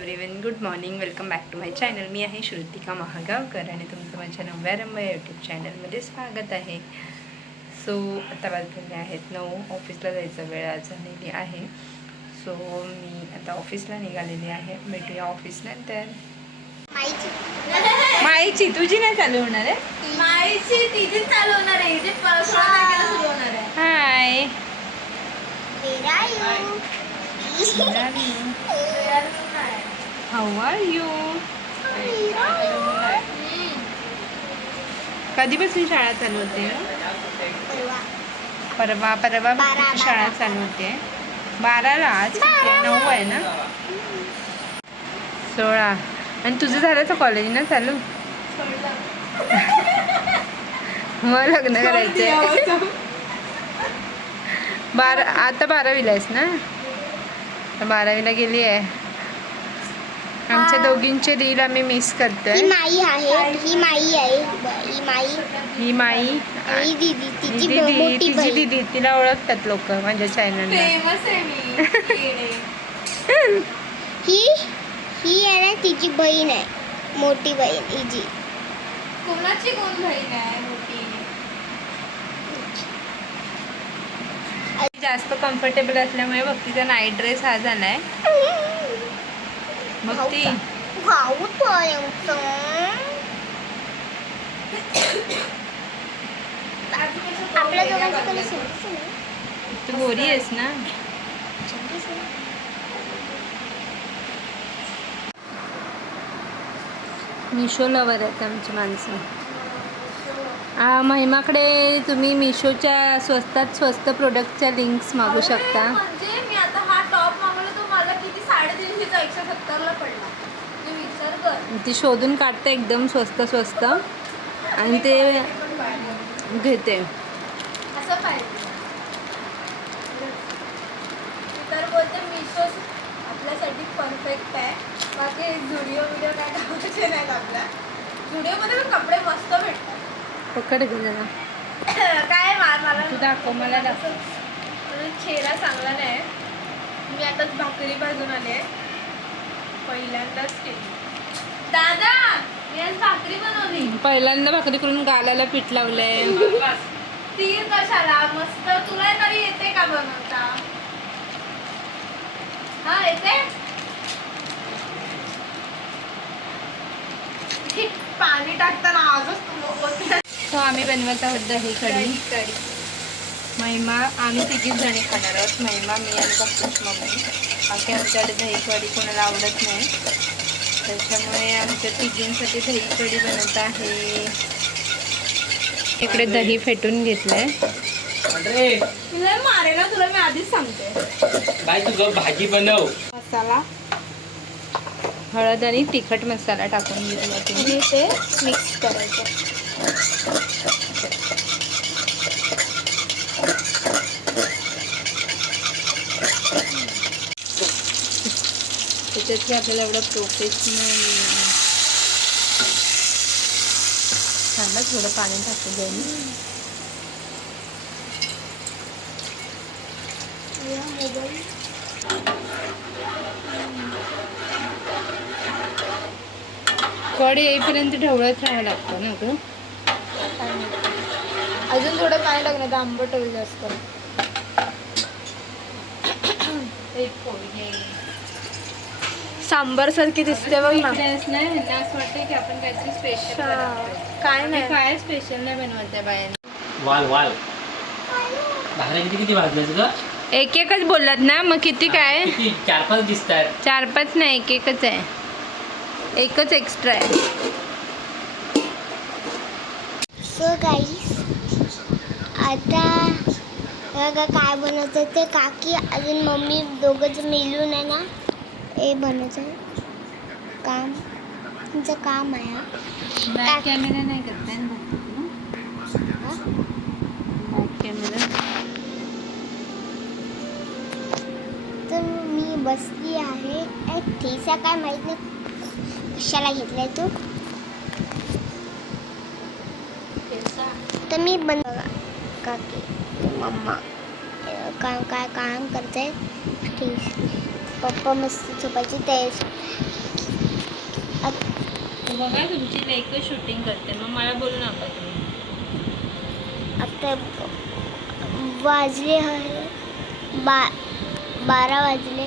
Everyone good morning welcome back to my channel मी आहे श्रुतिका महागावकर आणि तुमचं माझ्या नव्या रंबा यूट्यूब चॅनलमध्ये स्वागत आहे. सो आता वाजलेले आहेत नऊ. ऑफिसला जायचा वेळ आज झालेली आहे. सो मी आता ऑफिसला निघालेली आहे. भेटूया ऑफिसनंतर माईची. तुझी नाही चालू होणार आहे? माईची तिची चालू होणार आहे. सुरू होणार आहे. हाय. हाऊ आर यू कधीपासून शाळा चालू होते? परवा परवा शाळा. चालू होते. बाराला आज? नऊ आहे ना? सोळा. आणि तुझं झालं तर कॉलेज ना चालू? मग लग्न करायचंय. बारा आता बारावीला आहेस ना? बारावीला गेली आहे. आमच्या हा. दोघींचे रील आम्ही मिस ही करतोय माई आहे ही माई आहे ही माई. ही माई. ही दीदी ही तिची दीदी मोठी तिची बहीण. दीदी तिला ओळखतात लोक माझ्या चॅनलला फेमस आहे मी. येडे. ही ही आहे ना तिची बहीण आहे. मोठी बहीण हिची कोणाची कोण बहीण आहे मोठी? जास्त कम्फर्टेबल असल्यामुळे भक्तीचा नाईट ड्रेस हा झालाय. भाऊ तो. आपल्या? तू गोरी आहेस ना. मिशो लवर आहेत आमची माणसं महिमाकडे तुम्ही मिशोच्या स्वस्तात स्वस्त प्रोडक्टच्या लिंक्स मागू शकता म्हणजे मी आता हा टॉप मागवला तो मला किती साडेतीनशेचा एकशे सत्तरला पडला तू विचार कर ती शोधून काढते एकदम स्वस्त स्वस्त. आणि ते. घेते. तर बोलते मिशो आपल्यासाठी परफेक्ट आहे. बाकी झुडिओ व्हिडिओ काय कामाचे नाहीत आपल्या. झुडिओमध्ये पण कपडे मस्त भेटतात. पकड घे जरा. काय मला तू दाखव मला दाखव. माझा चेहरा चांगला नाही. मी आताच भाकरी भाजून आले पहिल्यांदाच केली. दादा मी आज भाकरी बनवली. पहिल्यांदा भाकरी करून गालाला पीठ लावलंय. ती कशाला? मस्त तुला तरी येते का बनवता हा येते? पाणी टाकताना आजच तू तो आम्ही बनवत आहोत दही कढी. कढी. महिमा आम्ही तिघीच जणी खाणार आहोत. महिमा मी आणि बघतोच मम्मी. बाकी आमच्याकडे दही कढी कोणाला आवडत नाही. त्याच्यामुळे आमच्या तिघींसाठी दही कढी बनवत आहे. इकडे दही फेटून घेतलंय. अरे. तुला मारे ना तुला मी आधीच सांगते. बाई तू गप भाजी बनव. मसाला. हळद आणि तिखट मसाला टाकून घेतला तुम्ही. ते मिक्स करायचं. त्याच्यात आपल्याला एवढं प्रोफेशनल थांबा थोडं पाणी टाकून जाईल कड येईपर्यंत ढवळत राहावं लागतं ना गं? अजून थोडं पाणी टाकणं तर आंबट होईल जास्त. सांबार सारखी दिसते बघ ना. वाटतं की आपण काहीतरी स्पेशल काय नाही. काय स्पेशल नाही बनवत आहे बायाने वाल वाल. भाकऱ्या किती किती भाजल्यास ग? एक एकच बोललात ना मग किती काय? किती? चार पाच दिसत आहेत चार पाच नाही एक एकच आहे. एकच एक्स्ट्रा आहे. सो गाईस आता बघा काय बनवतं ते काकी अजून मम्मी दोघंच मिळून आहे ना हे बनवतं काम तुमचं काम आहे हा. बॅक कॅमेरा नाही करताय ना हा? बॅक कॅमेरा तर मी बसली आहे. एक ठेसा काय माहीत नाही. कशाला घेतलाय तू? तर मी बन बघा, काकी मम्मा अं, काय काय काम करते ठेस पप्पा मस्त झोपायची तयारी बघा तुमची लेक शूटिंग करते. मग मला बोलू नका तुम्ही. आता वाजले आहे बा बारा वाजले.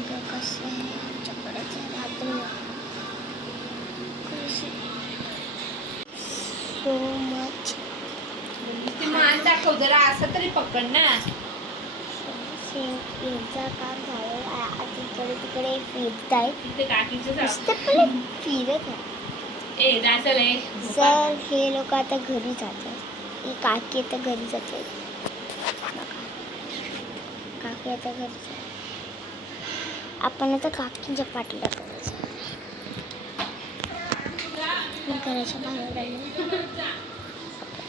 कसं आहे आमच्याकडे राहतो सो मच ती मान दाखव जरा असं तरी पकड ना. यांचा काम झालं. इकडे तिकडे फिरत आहेत तिथे काकीचं फिरत आहे. ए सर हे लोक आता घरी जातात ही काकी आता घरी जाते काकी आता घरी जाते आपण आता काकींच्या पाठीला करायचं मी घराच्या बाहेर आलो.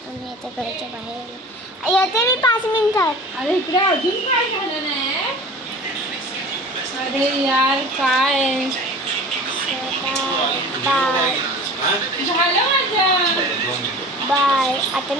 आम्ही आता घराच्या बाहेर येते मी पाच मिनिटात अरे इकडे अजून काय झालं नाही अरे यार काय? बाय. झालं माझं. बाय. आता